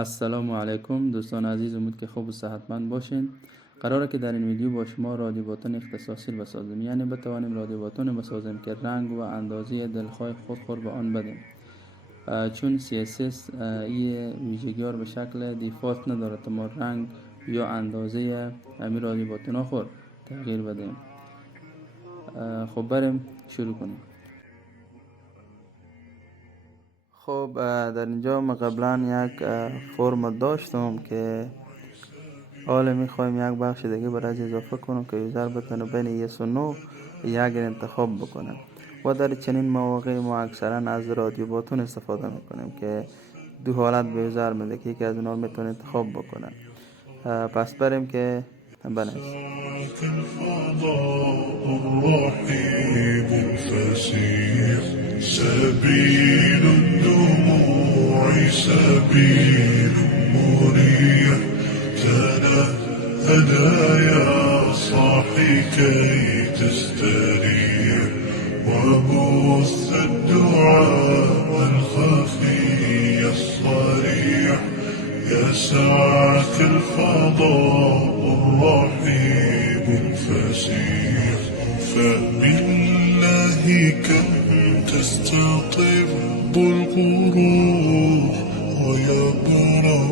السلام علیکم دوستان عزیز، امید که خوب و صحتمند باشین. قراره که در این ویدیو با شما رادیو باتون اختصاصی بسازیم، یعنی بتوانیم رادیو باتون بسازیم که رنگ و اندازه دلخواه خود به آن بدیم. چون CSS این ویژگی ها رو به شکل دیفالت نداره تا ما رنگ یا اندازه همین رادیو باتون ها خود تغییر بدیم. خب بریم شروع کنیم. خب در اینجا ما قبلا یک فرم داشتم که حالا میخوایم یک بخش دیگه برای اضافه کنم که یوزر بتونه بین یس و نو یک انتخاب بکنه. و در چنین مواقع ما اکثرا از رادیو باتون استفاده میکنیم که دو حالت به یوزر میده که یکی از اونها میتونه انتخاب بکنه. پس بریم که بنویسیم. سبيل الدموع سبيل مريح تنهدى يا صاحي كي تستريح وبث الدعاء الخفي الصريح يسعك الفضاء الرحيم الفسيح فبالله كم تستطب القروح ويبرأ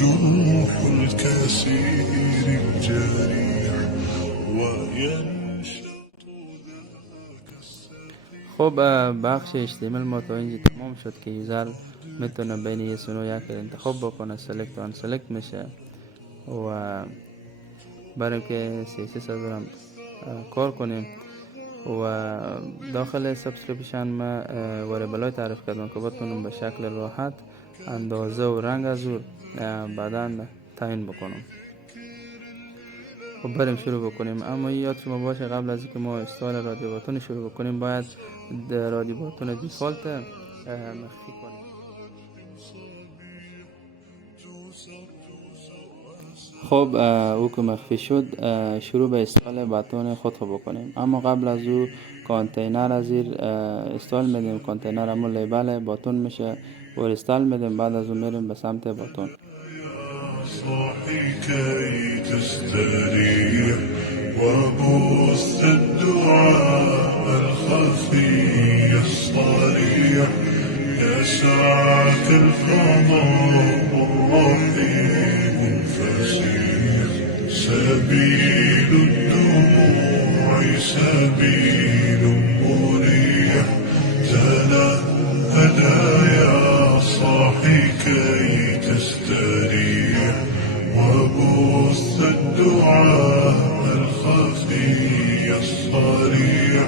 جروح الكثير الجريح وينشط ذاك خب بخش HTML ما تا اینجا تمام شد که یوزر میتونه بین یس و نو یک انتخاب بکنه، سلکت و ان سلکت میشه و بریم که CSS از هم کار کنیم. و داخل سابسکریپشن ما وریبل های تعریف کردم که بتونم به شکل راحت اندازه و رنگ از او بعدا تعیین بکنم. خب بریم شروع بکنیم. اما یاد شما باشه قبل از اینکه ما استایل رادیو باتون شروع بکنیم باید رادیو باتون دیفالت مخفی کنیم. خب او که مخفی شد شروع به استایل باتون خود بکنیم. اما قبل از او کانتینر از زیر استایل میدیم. کانتینر همون لیبل باتون میشه و استایل میدیم. بعد از اون میریم به سمت باتون. صاحي كي تستريح وبث الدعاء الخفي الصريح يسعك الفضاء الرحيم الفسيح سبيل الدموع سبيل مريح تنهدى يا صاحي كي تستريح وبث الدعاء الخفي الصريح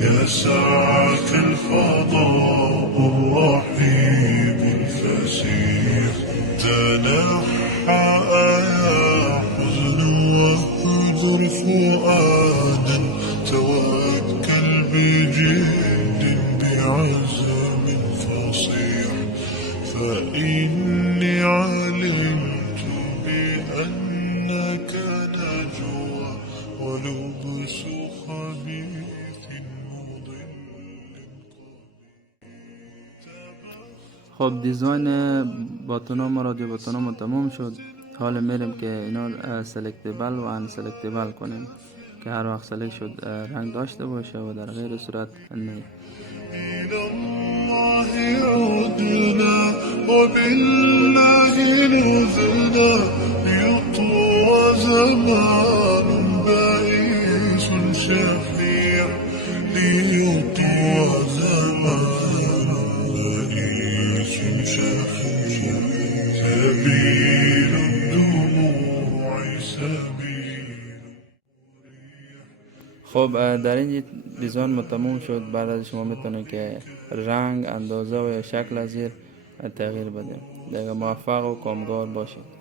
يسعك الفضاء الرحيم الفسيح تنحى يا حزن واهجر فؤادا توكل بجد بعزم فصيح فإني علمت بأنك نجوى ولبس خبيث مضل. خب دیزاین باتون ما رادیو باتون ما تمام شد. حالا میریم که اینا سلکتیبل و ان سلکتیبل کنیم که هر وقت سلکت شد رنگ داشته باشه و در غیر صورت نه. إلى الله عدنا وبالله نزلنا ليطوى زمان بائس شفيع ليطوى زمان بائس شفيع سبيل الدموع سبيل. خب در این دیزاین ما تموم شد. بعد از شما میتونه که رنگ، اندازه و شکل از زیر تغییر بده. دیگه موفق و کامگار باشید.